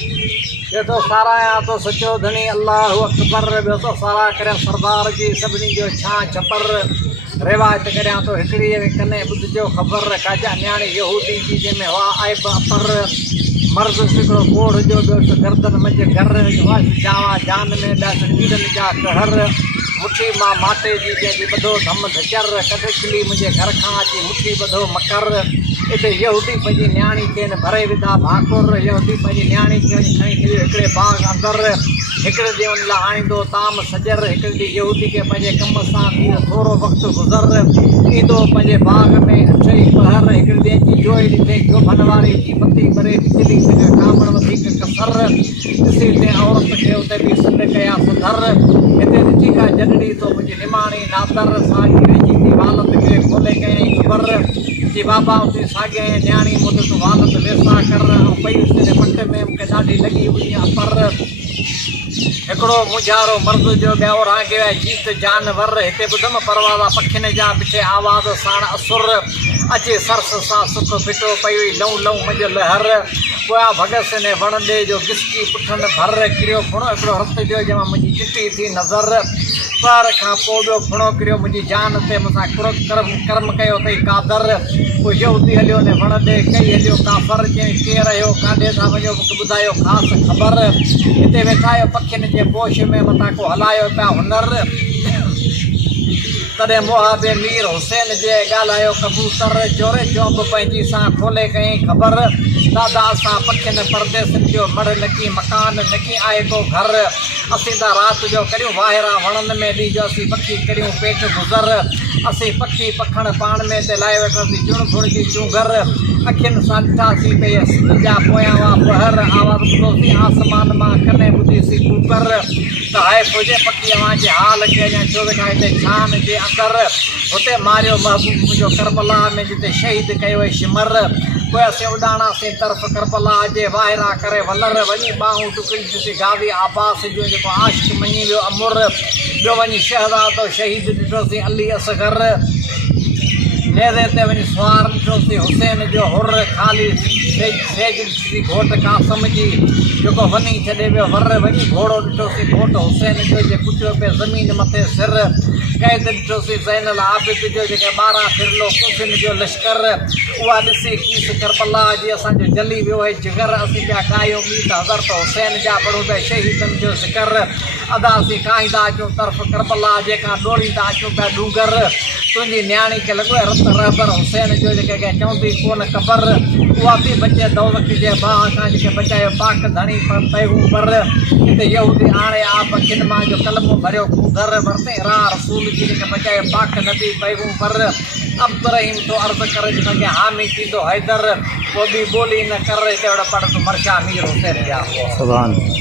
ये तो सारा या तो सचो धनी अल्लाह अकबर ॿियो तो सारा करें सरदार जी सभिनी जो छा छपर रिवायत करियां तो हिकिड़ी कने ॿुधिजो ख़बर काजा न्याणी यहूदी जी जंहिंमें हुआ आइब अपर मर्द हिकिड़ो कोढ़ जो ॿियो त गर्दन मंझि घर जावा जान में 10 कीड़नि जा कहर मुठी मां माटे जी जंहिंजी ॿधो धम धचर कटकली मुंहिंजे घर खां अची मुठी ॿधो मकर हिते यहूदी पंहिंजी न्याणी खे भरे विधा भाकुर यहूदी पंहिंजी न्याणी खे वञी खणी थी हिकिड़े बाग अंदरि हिकिड़े ॾींहुं उन लाइ आणींदो ताम सजर हिकिड़े ॾींहुं यहूदी खे पंहिंजे कम सां थोरो वक़्तु गुज़र ईंदो पंहिंजे बाग में अठई पहर हिकिड़े ॾींहं जी जोई ॾिठे जोभन वारी जी पती भरे बिजली कामण वधीक कसर ॾिसी ते औरत खे उते बि सॾ कया सुधर हिते ॾिठी का जॾड़ी तो मुंहिंजी निमाणी नादर साॻी रहिजी थी वालत खे खोले कयईं ख़बर जी बाबा उते साॻे न्याणी मुद तूं वालत वेसा कर ऐं पई उते पट में मूंखे ॾाढी लॻी हुई पर हिकिड़ो मुझारो मर्द जो ॿियो रांगे जीत जानवर हिते ॿुधम परवाज़ा पखियुनि जा पिछे आवाज़ साण असुर अचे सरस सां सुख फिटो पई हुई लऊं लऊं मंझि लहर पोयां भगस ने वण ॾे जो गिसकी पुठनि भर किरियो फुणो हिकिड़ो रत जो जंहिंमां मुंहिंजी चिटी थी नज़र पर खां पोइ ॿियो फुणो किरियो मुंहिंजी जान ते मूंसां कर्म कयो अथई कादर पोइ यहूदी हलियो ने वण ॾे कई हलियो काफ़र चई केरु रहियो काॾे था वञो मूंखे ॿुधायो ख़ासि ख़बर हिते वेठा आहियो पखियुनि जे पोश में मथां को हलायो पिया हुनर तॾहिं मुहाबे मीर हुसैन जे ॻाल्हायो कबूतर चोरे चौंब पंहिंजी सां खोले कयईं ख़बर दादा असां पखियुनि परदेसनि जो मड़ नकी मकान नकी आहे को घर असीं त राति जो करियूं वाहिरा वणनि में ॾींहुं असीं पखी करियूं पेट गुज़र असीं पखी पखण पाण में ते लाइ वेठासीं चुण फुण जी चूंगर अखियुनि सां ॾिठासीं पई सिज जा पोयां हुआ पहर आवाज़ ॿुधोसीं आसमान मां कॾहिं ॿुधीसीं कूकर त हाए पुॼे पखी अव्हां जे हाल खे अञा छो वेठा हिते छान जे अंदरि हुते मारियो महबूब मुंहिंजो करबला में जिते शहीद कयो शिमर पोइ असीं उॾाणासीं तरफ़ करबला जे वाहिरा करे वलर वञी ॿाहूं टुकड़ी ॾिसी गादी आबास जो जेको आशिक़ मञी वियो अमुर ॿियो वञी शहज़ादो शहीद ॾिठोसीं अली असगर नेज़े ते वञी सुवार ॾिठोसीं हुसैन जो हुर ख़ाली सेज घोट कासम जी जेको वञी छॾे वियो वर वञी घोड़ो ॾिठोसीं घोट हुसैन जो जे कुटियो पियो ज़मीन मथे सिर क़ैद ॾिठोसीं ज़ैनल आबिद जो जेके 12 फिरलो कुफिन जो लश्कर उहा ॾिसी कीस करबला जी असांजो जली वियो आहे जिगर असीं पिया ॻायो मीत हज़रत हुसैन जा पढ़ूं पिया शहीदनि जो ज़िकर अदा असीं काईंदा अचूं तरफ़ करबला जेका ॾोड़ींदा अचूं पिया डूंगर तुंहिंजी न्याणी खे लॻो आहे रत रहबर हुसैन जो जेके कंहिं चवंदी कोन ख़बर उहा बि बचे दौलत जे बाह खां जेके बचायो पाक धणी पैगूबर हिते यहूदी आणे आप किन मां जो कलमो भरियो खूदर वरते राह रसूल जी जेके बचायो पाक नबी पैगूबर अब्दुर्रहीम तो अर्ज़ करे जिनखे हामी थींदो हैदर पोइ बि ॿोली न कर हिते पढ़ तूं मर्शा मीर हुसैन जा